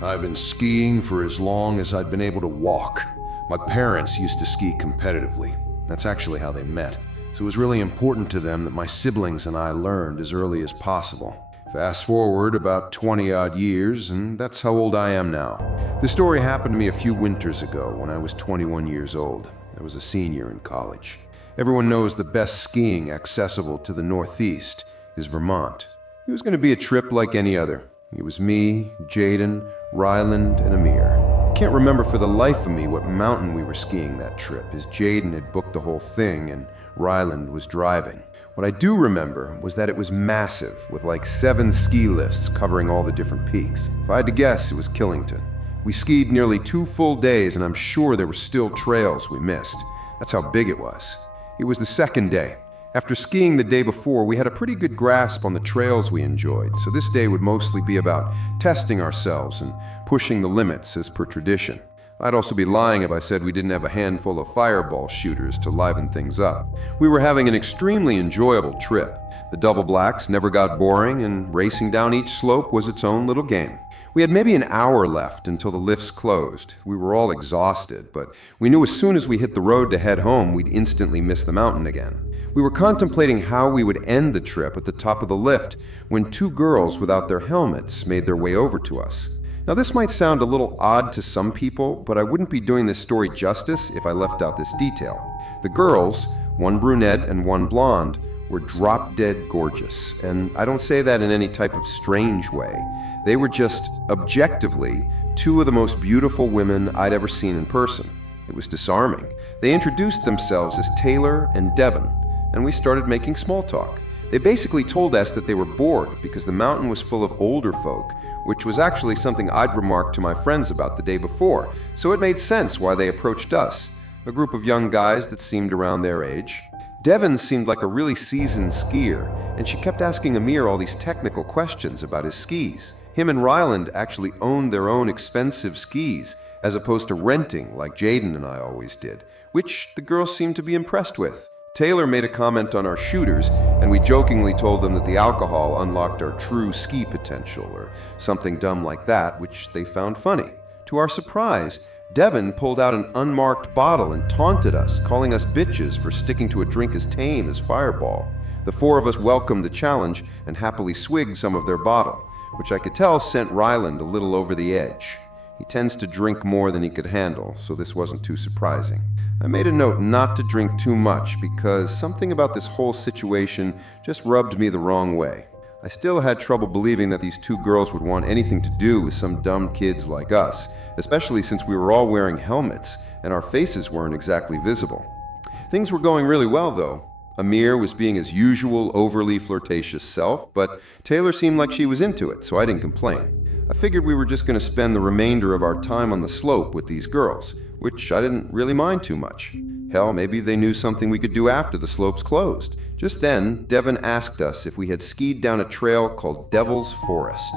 I've been skiing for as long as I'd been able to walk. My parents used to ski competitively. That's actually how they met. So it was really important to them that my siblings and I learned as early as possible. Fast forward about 20-odd years, and that's how old I am now. This story happened to me a few winters ago when I was 21 years old. I was a senior in college. Everyone knows the best skiing accessible to the Northeast is Vermont. It was going to be a trip like any other. It was me, Jaden, Ryland, and Amir. I can't remember for the life of me what mountain we were skiing that trip, as Jaden had booked the whole thing and Ryland was driving. What I do remember was that it was massive, with like 7 ski lifts covering all the different peaks. If I had to guess, it was Killington. We skied nearly 2 full days, and I'm sure there were still trails we missed. That's how big it was. It was the second day. After skiing the day before, we had a pretty good grasp on the trails we enjoyed, so this day would mostly be about testing ourselves and pushing the limits as per tradition. I'd also be lying if I said we didn't have a handful of fireball shooters to liven things up. We were having an extremely enjoyable trip. The double blacks never got boring, and racing down each slope was its own little game. We had maybe an hour left until the lifts closed. We were all exhausted, but we knew as soon as we hit the road to head home, we'd instantly miss the mountain again. We were contemplating how we would end the trip at the top of the lift when 2 girls without their helmets made their way over to us. Now, this might sound a little odd to some people, but I wouldn't be doing this story justice if I left out this detail. The girls, one brunette and one blonde, were drop-dead gorgeous, and I don't say that in any type of strange way. They were just, objectively, 2 of the most beautiful women I'd ever seen in person. It was disarming. They introduced themselves as Taylor and Devon, and we started making small talk. They basically told us that they were bored because the mountain was full of older folk, which was actually something I'd remarked to my friends about the day before, so it made sense why they approached us, a group of young guys that seemed around their age. Devon seemed like a really seasoned skier, and she kept asking Amir all these technical questions about his skis. Him and Ryland actually owned their own expensive skis, as opposed to renting like Jaden and I always did, which the girls seemed to be impressed with. Taylor made a comment on our shooters, and we jokingly told them that the alcohol unlocked our true ski potential, or something dumb like that, which they found funny. To our surprise, Devon pulled out an unmarked bottle and taunted us, calling us bitches for sticking to a drink as tame as Fireball. The 4 of us welcomed the challenge and happily swigged some of their bottle, which I could tell sent Ryland a little over the edge. He tends to drink more than he could handle, so this wasn't too surprising. I made a note not to drink too much because something about this whole situation just rubbed me the wrong way. I still had trouble believing that these 2 girls would want anything to do with some dumb kids like us, especially since we were all wearing helmets and our faces weren't exactly visible. Things were going really well, though. Amir was being his usual overly flirtatious self, but Taylor seemed like she was into it, so I didn't complain. I figured we were just going to spend the remainder of our time on the slope with these girls, which I didn't really mind too much. Hell, maybe they knew something we could do after the slopes closed. Just then, Devon asked us if we had skied down a trail called Devil's Forest,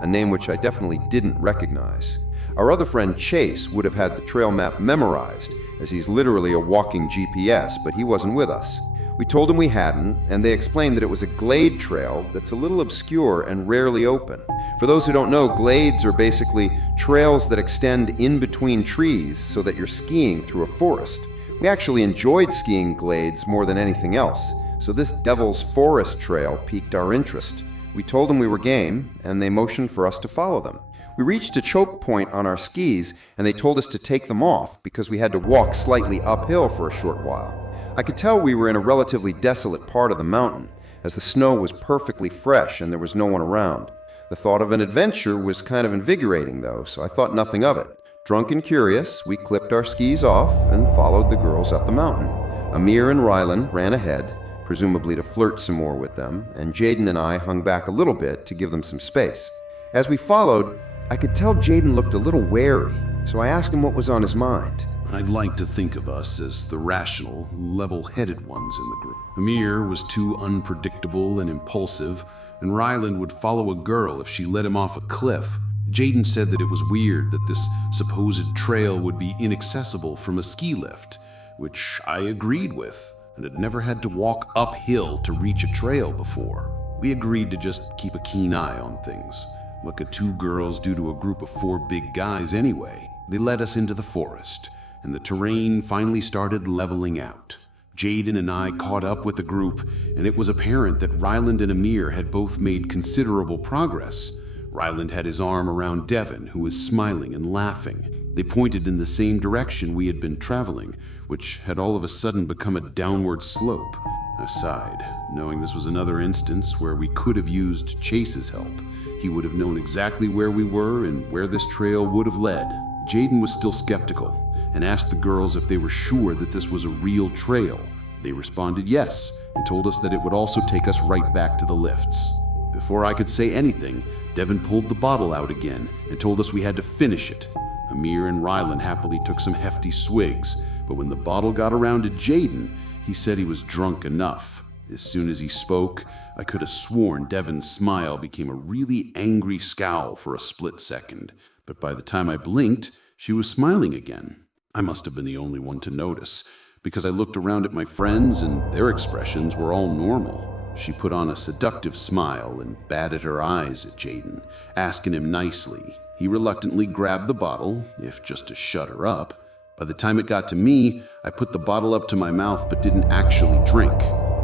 a name which I definitely didn't recognize. Our other friend Chase would have had the trail map memorized, as he's literally a walking GPS, but he wasn't with us. We told him we hadn't, and they explained that it was a glade trail that's a little obscure and rarely open. For those who don't know, glades are basically trails that extend in between trees so that you're skiing through a forest. We actually enjoyed skiing glades more than anything else, so this Devil's Forest trail piqued our interest. We told them we were game, and they motioned for us to follow them. We reached a choke point on our skis, and they told us to take them off because we had to walk slightly uphill for a short while. I could tell we were in a relatively desolate part of the mountain, as the snow was perfectly fresh and there was no one around. The thought of an adventure was kind of invigorating, though, so I thought nothing of it. Drunk and curious, we clipped our skis off and followed the girls up the mountain. Amir and Ryland ran ahead, presumably to flirt some more with them, and Jaden and I hung back a little bit to give them some space. As we followed, I could tell Jaden looked a little wary, so I asked him what was on his mind. I'd like to think of us as the rational, level-headed ones in the group. Amir was too unpredictable and impulsive, and Ryland would follow a girl if she led him off a cliff. Jaden said that it was weird that this supposed trail would be inaccessible from a ski lift, which I agreed with, and had never had to walk uphill to reach a trail before. We agreed to just keep a keen eye on things. What could two girls do to a group of four big guys anyway? They led us into the forest, and the terrain finally started leveling out. Jaden and I caught up with the group, and it was apparent that Ryland and Amir had both made considerable progress. Ryland had his arm around Devon, who was smiling and laughing. They pointed in the same direction we had been traveling, which had all of a sudden become a downward slope. I sighed, knowing this was another instance where we could have used Chase's help. He would have known exactly where we were and where this trail would have led. Jaden was still skeptical and asked the girls if they were sure that this was a real trail. They responded yes, and told us that it would also take us right back to the lifts. Before I could say anything, Devon pulled the bottle out again and told us we had to finish it. Amir and Ryland happily took some hefty swigs, but when the bottle got around to Jaden, he said he was drunk enough. As soon as he spoke, I could have sworn Devon's smile became a really angry scowl for a split second, but by the time I blinked, she was smiling again. I must have been the only one to notice, because I looked around at my friends and their expressions were all normal. She put on a seductive smile and batted her eyes at Jaden, asking him nicely. He reluctantly grabbed the bottle, if just to shut her up. By the time it got to me, I put the bottle up to my mouth but didn't actually drink.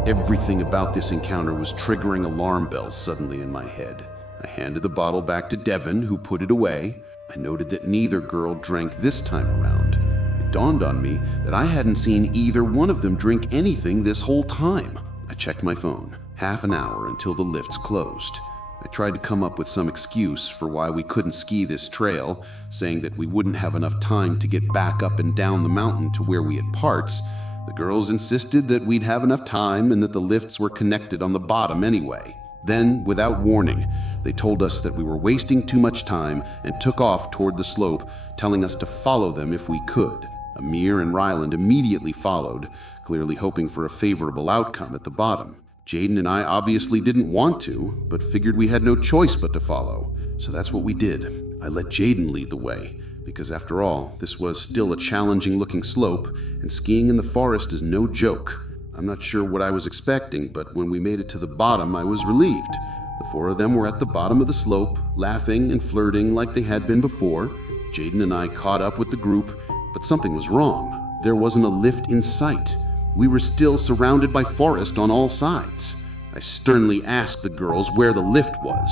Everything about this encounter was triggering alarm bells suddenly in my head. I handed the bottle back to Devon, who put it away. I noted that neither girl drank this time around. It dawned on me that I hadn't seen either one of them drink anything this whole time. I checked my phone. Half an hour until the lifts closed. I tried to come up with some excuse for why we couldn't ski this trail, saying that we wouldn't have enough time to get back up and down the mountain to where we had parts. The girls insisted that we'd have enough time and that the lifts were connected on the bottom anyway. Then, without warning, they told us that we were wasting too much time and took off toward the slope, telling us to follow them if we could. Amir and Ryland immediately followed, clearly hoping for a favorable outcome at the bottom. Jaden and I obviously didn't want to, but figured we had no choice but to follow. So that's what we did. I let Jaden lead the way, because after all, this was still a challenging-looking slope, and skiing in the forest is no joke. I'm not sure what I was expecting, but when we made it to the bottom, I was relieved. The four of them were at the bottom of the slope, laughing and flirting like they had been before. Jaden and I caught up with the group, but something was wrong. There wasn't a lift in sight. We were still surrounded by forest on all sides. I sternly asked the girls where the lift was,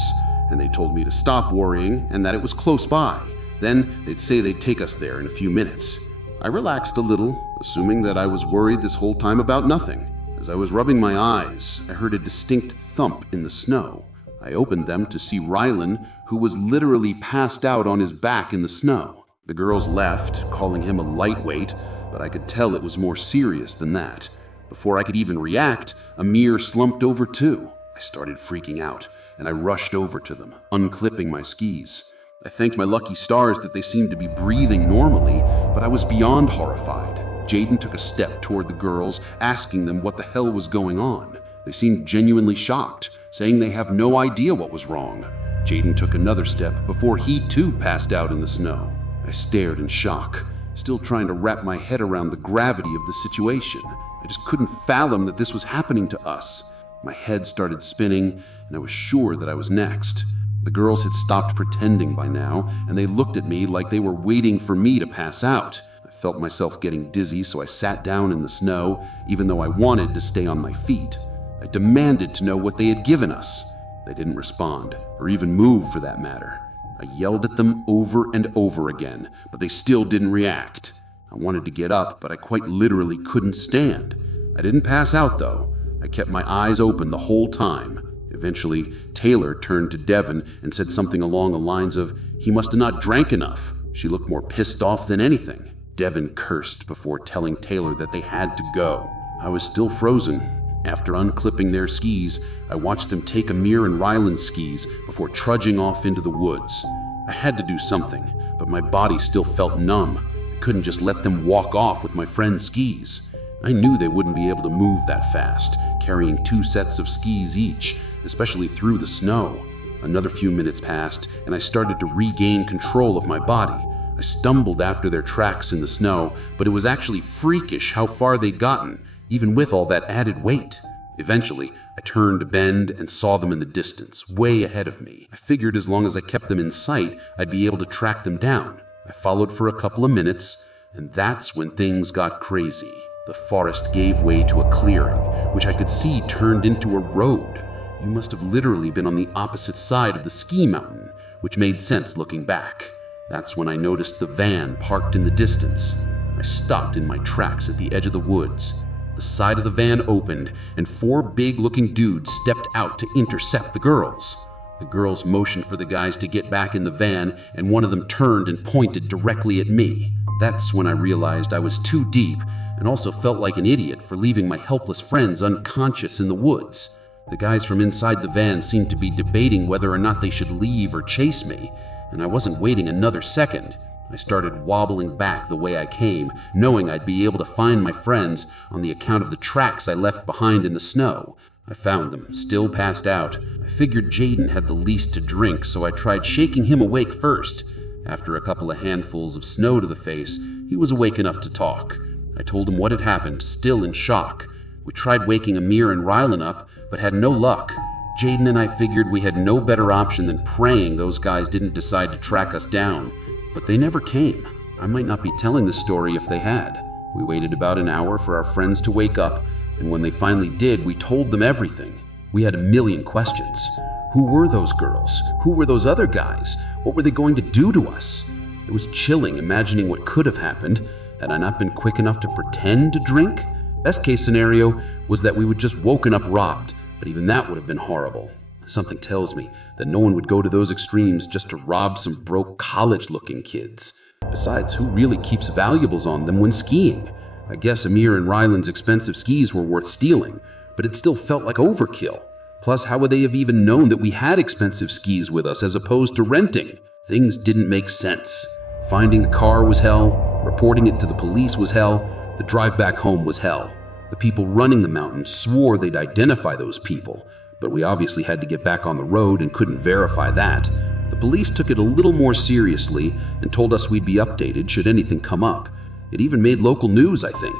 and they told me to stop worrying and that it was close by. Then they'd say they'd take us there in a few minutes. I relaxed a little, assuming that I was worried this whole time about nothing. As I was rubbing my eyes, I heard a distinct thump in the snow. I opened them to see Ryland, who was literally passed out on his back in the snow. The girls left, calling him a lightweight, but I could tell it was more serious than that. Before I could even react, Amir slumped over too. I started freaking out, and I rushed over to them, unclipping my skis. I thanked my lucky stars that they seemed to be breathing normally, but I was beyond horrified. Jaden took a step toward the girls, asking them what the hell was going on. They seemed genuinely shocked, saying they have no idea what was wrong. Jaden took another step before he too passed out in the snow. I stared in shock, still trying to wrap my head around the gravity of the situation. I just couldn't fathom that this was happening to us. My head started spinning, and I was sure that I was next. The girls had stopped pretending by now, and they looked at me like they were waiting for me to pass out. I felt myself getting dizzy, so I sat down in the snow, even though I wanted to stay on my feet. I demanded to know what they had given us. They didn't respond, or even move for that matter. I yelled at them over and over again, but they still didn't react. I wanted to get up, but I quite literally couldn't stand. I didn't pass out, though. I kept my eyes open the whole time. Eventually, Taylor turned to Devon and said something along the lines of, "He must have not drank enough." She looked more pissed off than anything. Devon cursed before telling Taylor that they had to go. I was still frozen. After unclipping their skis, I watched them take Amir and Ryland's skis before trudging off into the woods. I had to do something, but my body still felt numb. I couldn't just let them walk off with my friend's skis. I knew they wouldn't be able to move that fast, carrying 2 sets of skis each, especially through the snow. Another few minutes passed, and I started to regain control of my body. I stumbled after their tracks in the snow, but it was actually freakish how far they'd gotten, even with all that added weight. Eventually, I turned a bend and saw them in the distance, way ahead of me. I figured as long as I kept them in sight, I'd be able to track them down. I followed for a couple of minutes, and that's when things got crazy. The forest gave way to a clearing, which I could see turned into a road. You must have literally been on the opposite side of the ski mountain, which made sense looking back. That's when I noticed the van parked in the distance. I stopped in my tracks at the edge of the woods. The side of the van opened, and 4 big-looking dudes stepped out to intercept the girls. The girls motioned for the guys to get back in the van, and one of them turned and pointed directly at me. That's when I realized I was too deep, and also felt like an idiot for leaving my helpless friends unconscious in the woods. The guys from inside the van seemed to be debating whether or not they should leave or chase me, and I wasn't waiting another second. I started wobbling back the way I came, knowing I'd be able to find my friends on the account of the tracks I left behind in the snow. I found them, still passed out. I figured Jaden had the least to drink, so I tried shaking him awake first. After a couple of handfuls of snow to the face, he was awake enough to talk. I told him what had happened, still in shock. We tried waking Amir and Rylan up, but had no luck. Jaden and I figured we had no better option than praying those guys didn't decide to track us down. But they never came. I might not be telling the story if they had. We waited about an hour for our friends to wake up, and when they finally did, we told them everything. We had a million questions. Who were those girls? Who were those other guys? What were they going to do to us? It was chilling imagining what could have happened had I not been quick enough to pretend to drink. Best case scenario was that we would just woken up robbed, but even that would have been horrible. Something tells me that no one would go to those extremes just to rob some broke college-looking kids. Besides, who really keeps valuables on them when skiing? I guess Amir and Rylan's expensive skis were worth stealing, but it still felt like overkill. Plus, how would they have even known that we had expensive skis with us as opposed to renting? Things didn't make sense. Finding the car was hell, reporting it to the police was hell, the drive back home was hell. The people running the mountain swore they'd identify those people, but we obviously had to get back on the road and couldn't verify that. The police took it a little more seriously and told us we'd be updated should anything come up. It even made local news, I think.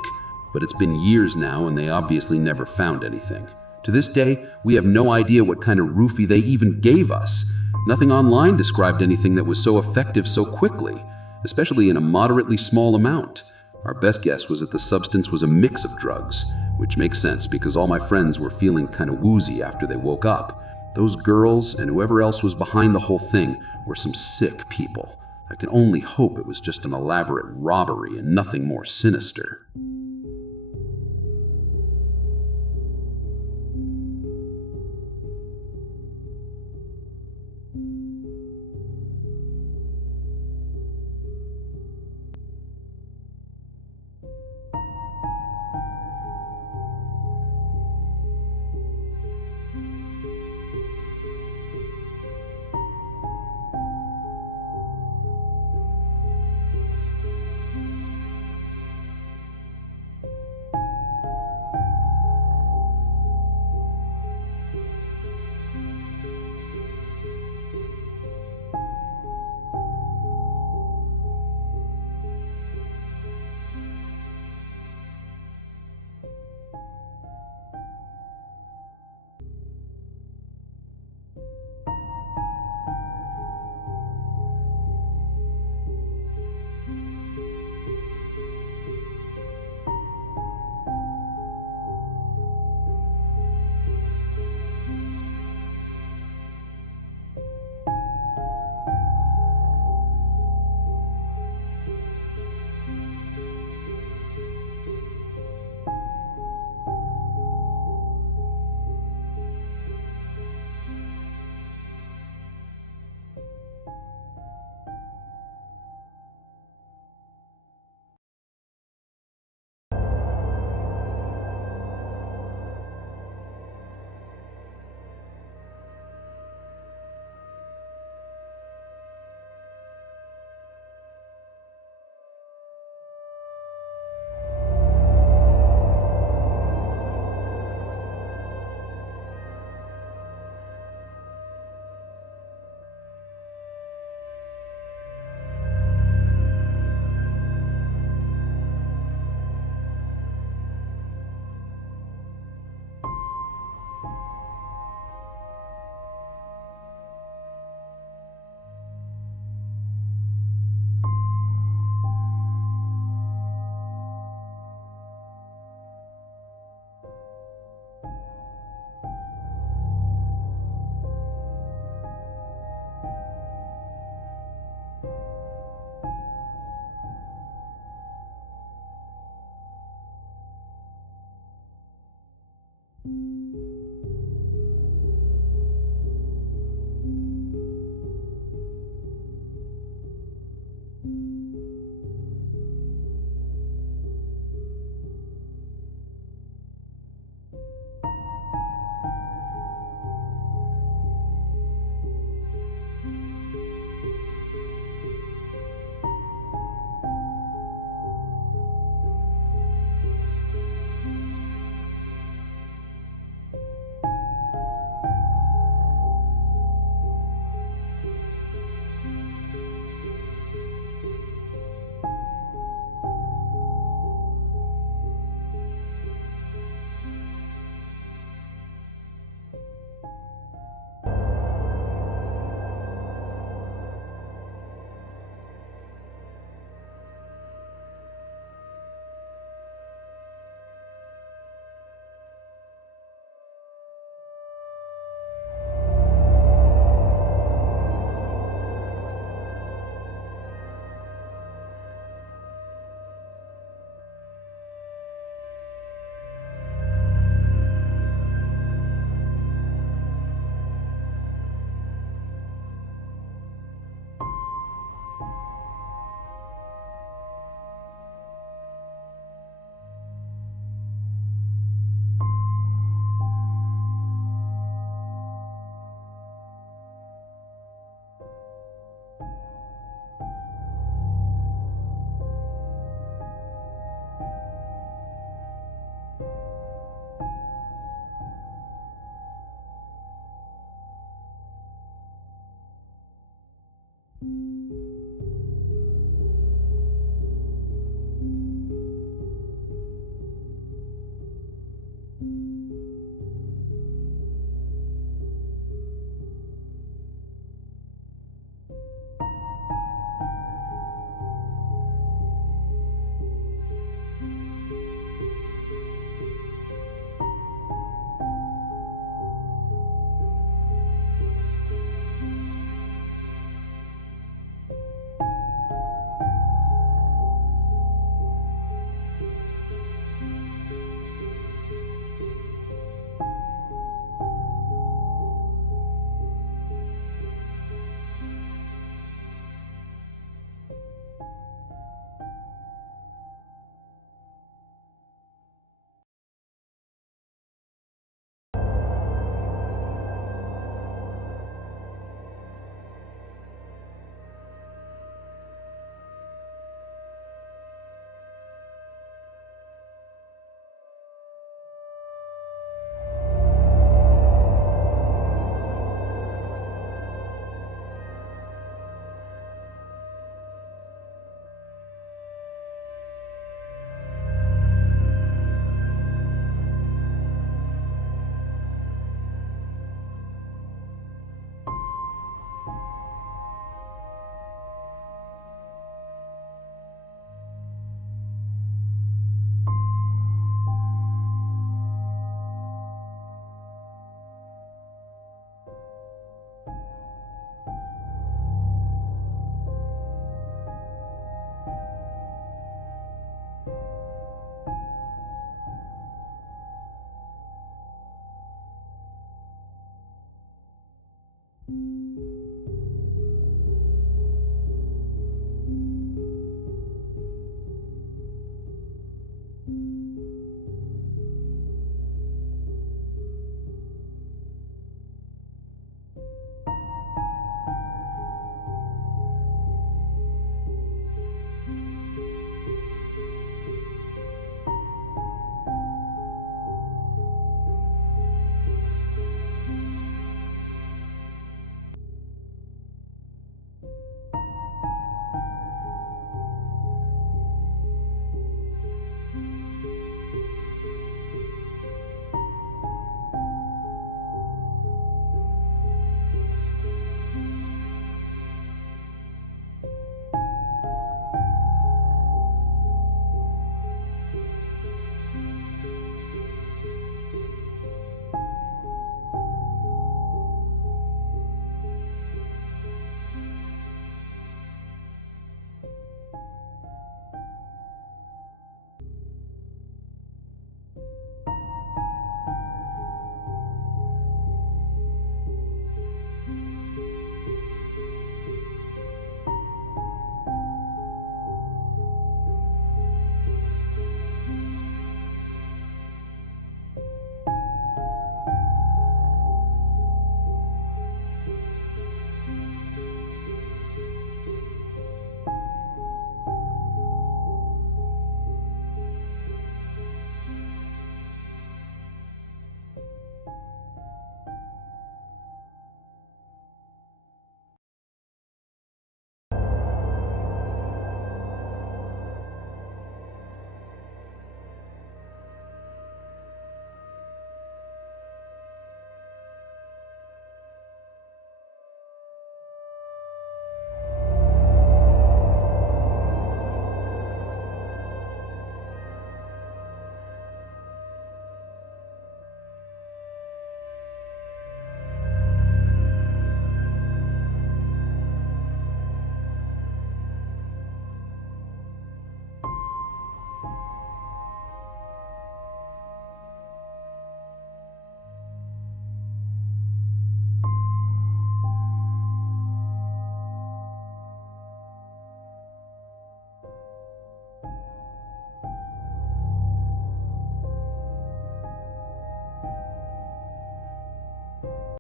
But it's been years now and they obviously never found anything. To this day, we have no idea what kind of roofie they even gave us. Nothing online described anything that was so effective so quickly, especially in a moderately small amount. Our best guess was that the substance was a mix of drugs, which makes sense because all my friends were feeling kind of woozy after they woke up. Those girls and whoever else was behind the whole thing were some sick people. I can only hope it was just an elaborate robbery and nothing more sinister.